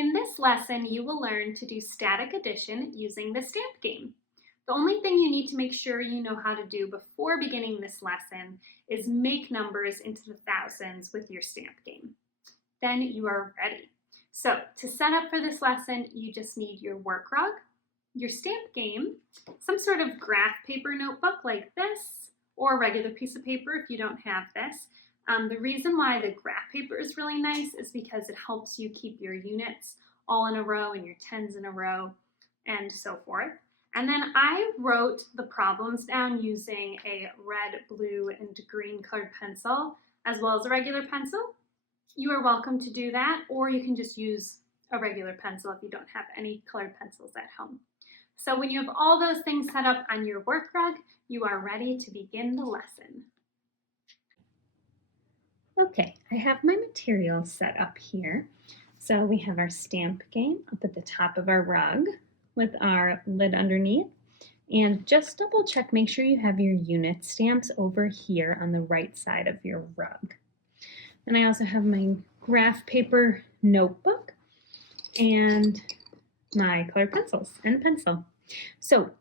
In this lesson, you will learn to do static addition using the stamp game. The only thing you need to make sure you know how to do before beginning this lesson is make numbers into the thousands with your stamp game. Then you are ready. So to set up for this lesson, you just need your work rug, your stamp game, some sort of graph paper notebook like this, or a regular piece of paper if you don't have this. The reason why the graph paper is really nice is because it helps you keep your units all in a row and your tens in a row and so forth. And then I wrote the problems down using a red, blue, and green colored pencil, as well as a regular pencil. You are welcome to do that, or you can just use a regular pencil if you don't have any colored pencils at home. So when you have all those things set up on your work rug, you are ready to begin the lesson. Okay, I have my materials set up here. So we have our stamp game up at the top of our rug with our lid underneath. And just double check, make sure you have your unit stamps over here on the right side of your rug. And I also have my graph paper notebook and my colored pencils and pencil. So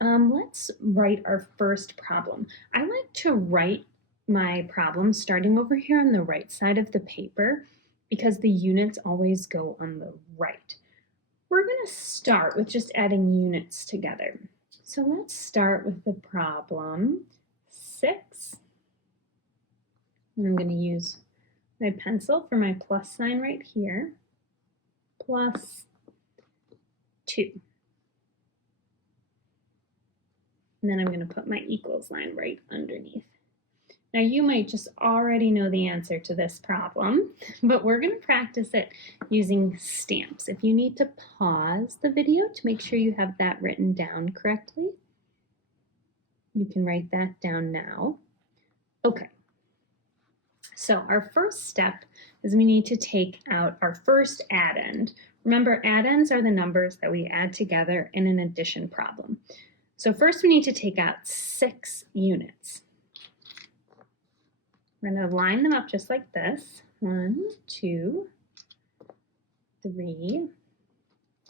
let's write our first problem. I like to write my problem starting over here on the right side of the paper because the units always go on the right. We're going to start with just adding units together. So let's start with the problem 6. And I'm going to use my pencil for my plus sign right here, plus 2. And then I'm going to put my equals line right underneath. Now you might just already know the answer to this problem, but we're going to practice it using stamps. If you need to pause the video to make sure you have that written down correctly, you can write that down now. Okay, so our first step is we need to take out our first addend. Remember, addends are the numbers that we add together in an addition problem. So first we need to take out 6 units. We're going to line them up just like this. 1, 2, 3,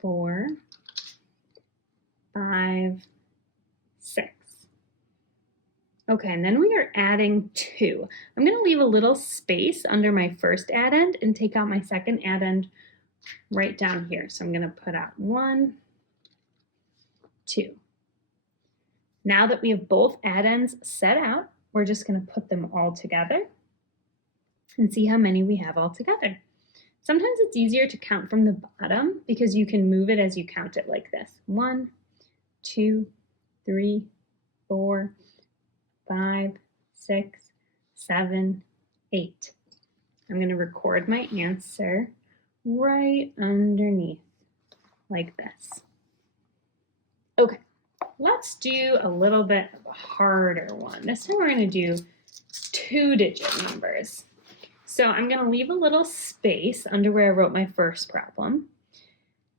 4, 5, 6. Okay, and then we are adding 2. I'm going to leave a little space under my first addend and take out my second addend right down here. So I'm going to put out 1, 2. Now that we have both addends set out, we're just going to put them all together and see how many we have all together. Sometimes it's easier to count from the bottom because you can move it as you count it like this. 1, 2, 3, 4, 5, 6, 7, 8. I'm going to record my answer right underneath like this. Okay. Let's do a little bit of a harder one. This time we're going to do 2-digit numbers. So I'm going to leave a little space under where I wrote my first problem.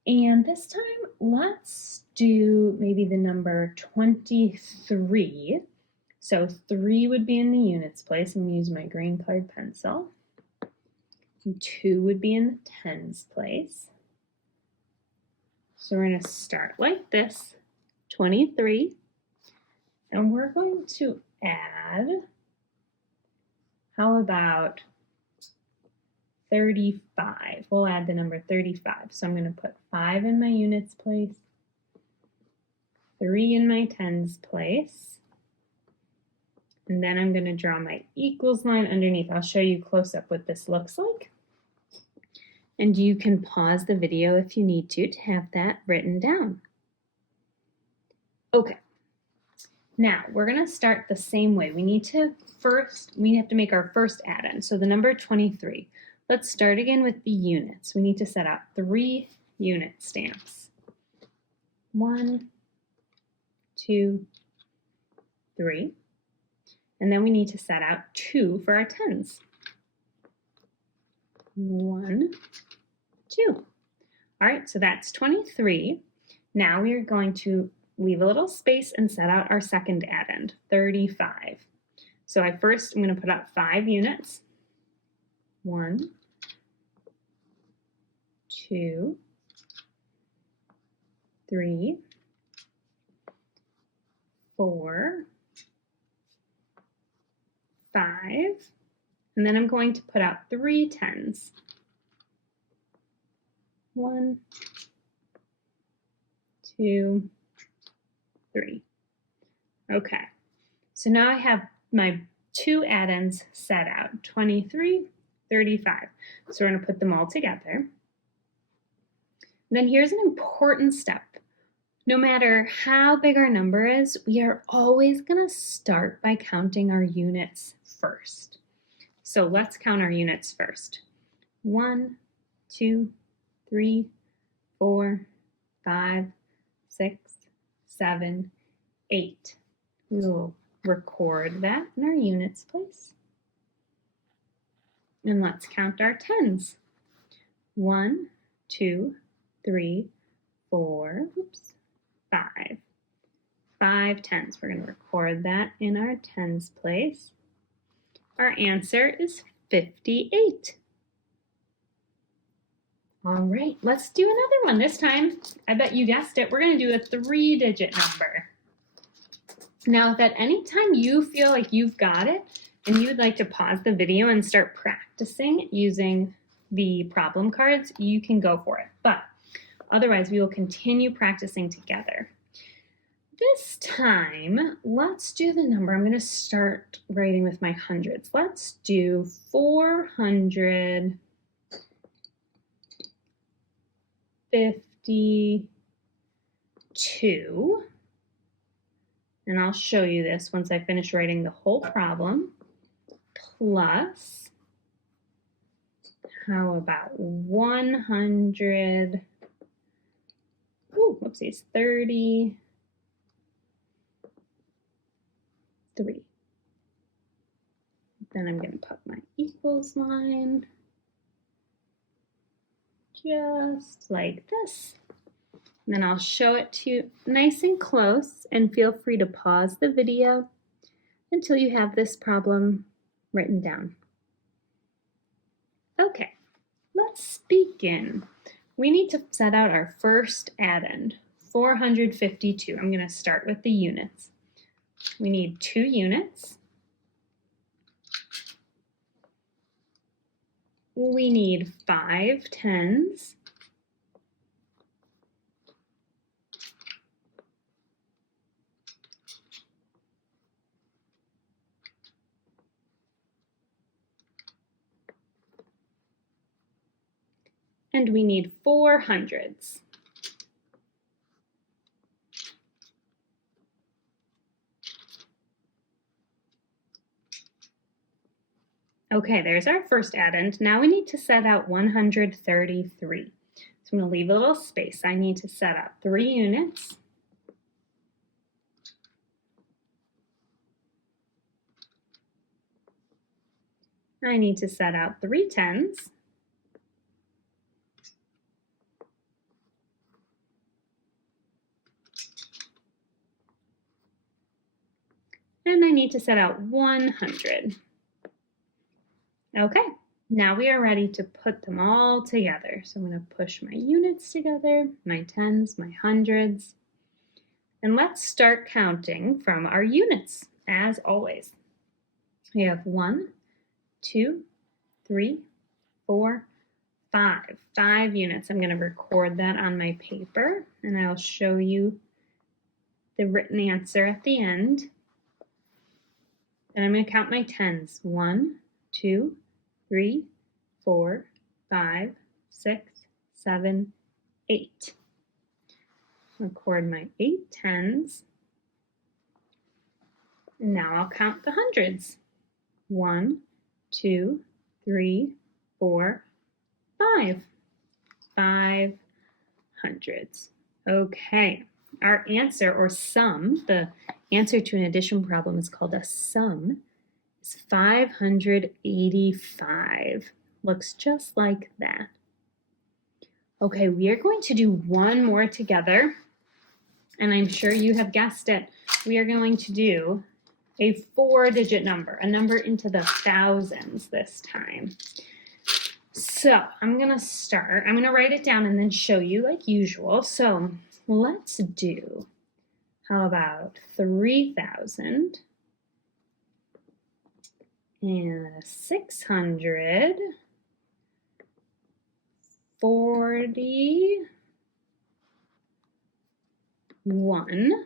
And this time let's do maybe the number 23. So 3 would be in the units place. I'm going to use my green colored pencil. And 2 would be in the tens place. So we're going to start like this. 23, and we're going to add, how about 35? We'll add the number 35. So I'm going to put 5 in my units place, 3 in my tens place, and then I'm going to draw my equals line underneath. I'll show you close up what this looks like. And you can pause the video if you need to have that written down. Okay, now we're going to start the same way. We have to make our first addend. So the number 23. Let's start again with the units. We need to set out 3 unit stamps. 1, 2, 3. And then we need to set out 2 for our tens. 1, 2. All right, so that's 23. Now we are going to leave a little space and set out our second addend, 35. So I'm going to put out 5 units. 1, 2, 3, 4, 5, and then I'm going to put out 3 10s. 1, 2, 3. Okay, so now I have my 2 add-ins set out, 23, 35. So we're going to put them all together. Then here's an important step. No matter how big our number is, we are always going to start by counting our units first. So let's count our units first. 1, 2, 3, 4, 5, 6, 7, 8. We will record that in our units place. And let's count our 10s. 1, 2, 3, 4, 5. 5 10s. We're going to record that in our 10s place. Our answer is 58. All right, let's do another one. This time, I bet you guessed it, we're going to do a 3-digit number. Now, if at any time you feel like you've got it and you'd like to pause the video and start practicing using the problem cards, you can go for it. But otherwise, we will continue practicing together. This time, let's do the number. I'm going to start writing with my hundreds. Let's do 452. And I'll show you this once I finish writing the whole problem. Plus, how about 100, whoopsies, 33. Then I'm going to put my equals line just like this. And then I'll show it to you nice and close, and feel free to pause the video until you have this problem written down. Okay, let's begin. We need to set out our first addend, 452. I'm going to start with the units. We need 2 units. We need 5 10s. And we need 4 hundreds. Okay, there's our first addend. Now we need to set out 133. So I'm going to leave a little space. I need to set out 3 units. I need to set out 3 10s. And I need to set out 100. Okay, now we are ready to put them all together. So I'm going to push my units together, my 10s, my hundreds. And let's start counting from our units, as always. We have 1, 2, 3, 4, 5. 5 units. I'm going to record that on my paper, and I'll show you the written answer at the end. And I'm going to count my 10s. 1, 2, 3, 4, 5, 6, 7, 8. Record my 8 10s. And now I'll count the hundreds. 1, 2, 3, 4, 5. 5 hundreds. Okay, our answer, or sum, the answer to an addition problem is called a sum, is 585. Looks just like that. Okay, we are going to do one more together, and I'm sure you have guessed it. We are going to do a 4-digit number, a number into the thousands this time. So I'm gonna start. I'm gonna write it down and then show you like usual. So let's do, how about 3,000 and 641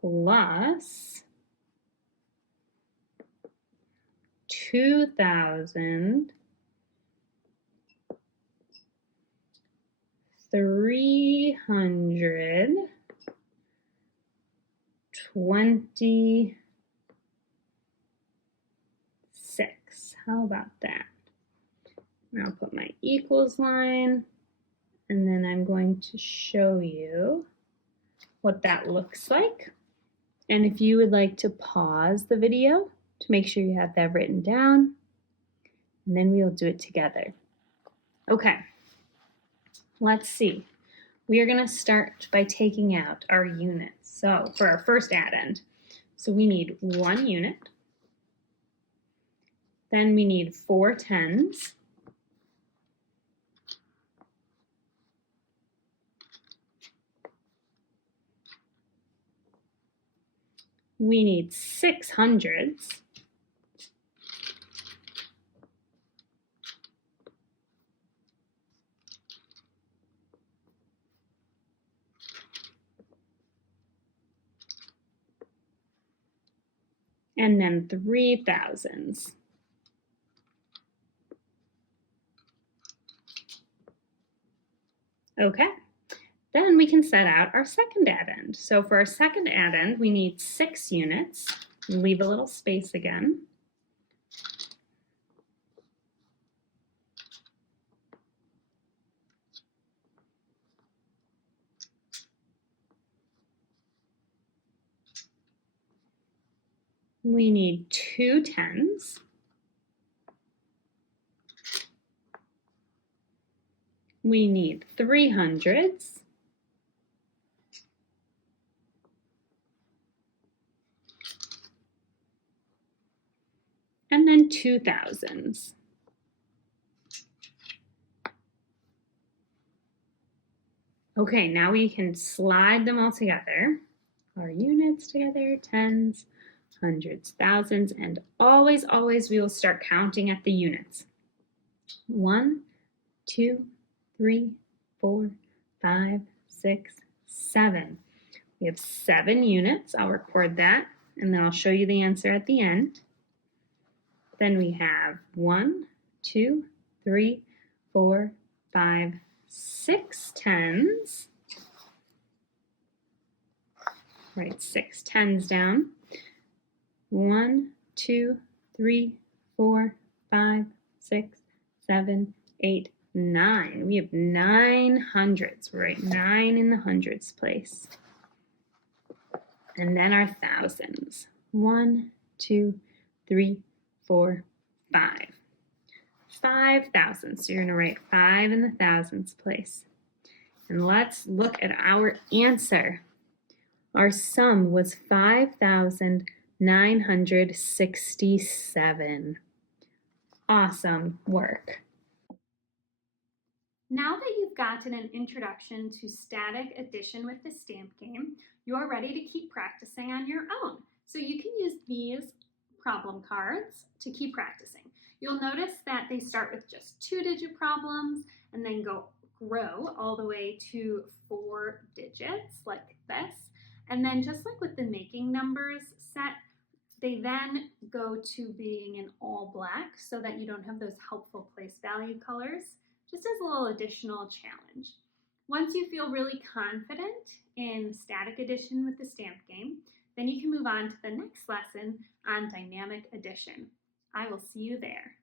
plus 2,326. How about that? And I'll put my equals line, and then I'm going to show you what that looks like. And if you would like to pause the video to make sure you have that written down, and then we'll do it together. Okay, let's see. We are going to start by taking out our units. So for our first addend, so we need 1 unit. Then we need 4 tens. We need 6 hundreds. And then 3,000s. Okay, then we can set out our second addend. So for our second addend, we need 6 units. Leave a little space again. We need 2 tens. We need 3 hundreds. And then 2,000s. Okay, now we can slide them all together. Our units together, tens, hundreds, thousands, and always, always we will start counting at the units. 1, 2, 3, 4, 5, 6, 7. We have 7 units. I'll record that, and then I'll show you the answer at the end. Then we have 1, 2, 3, 4, 5, 6 tens. Write 6 tens down. 1, 2, 3, 4, 5, 6, 7, 8, 9. We have 9 hundreds. We'll write 9 in the hundreds place. And then our thousands. 1, 2, 3, 4, 5. 5,000. So you're going to write 5 in the thousands place. And let's look at our answer. Our sum was 5,967. Awesome work. Now that you've gotten an introduction to static addition with the stamp game, you're ready to keep practicing on your own. So you can use these problem cards to keep practicing. You'll notice that they start with just 2-digit problems and then grow all the way to 4 digits like this. And then just like with the making numbers set, they then go to being in all black so that you don't have those helpful place value colors, just as a little additional challenge. Once you feel really confident in static addition with the stamp game, then you can move on to the next lesson on dynamic addition. I will see you there.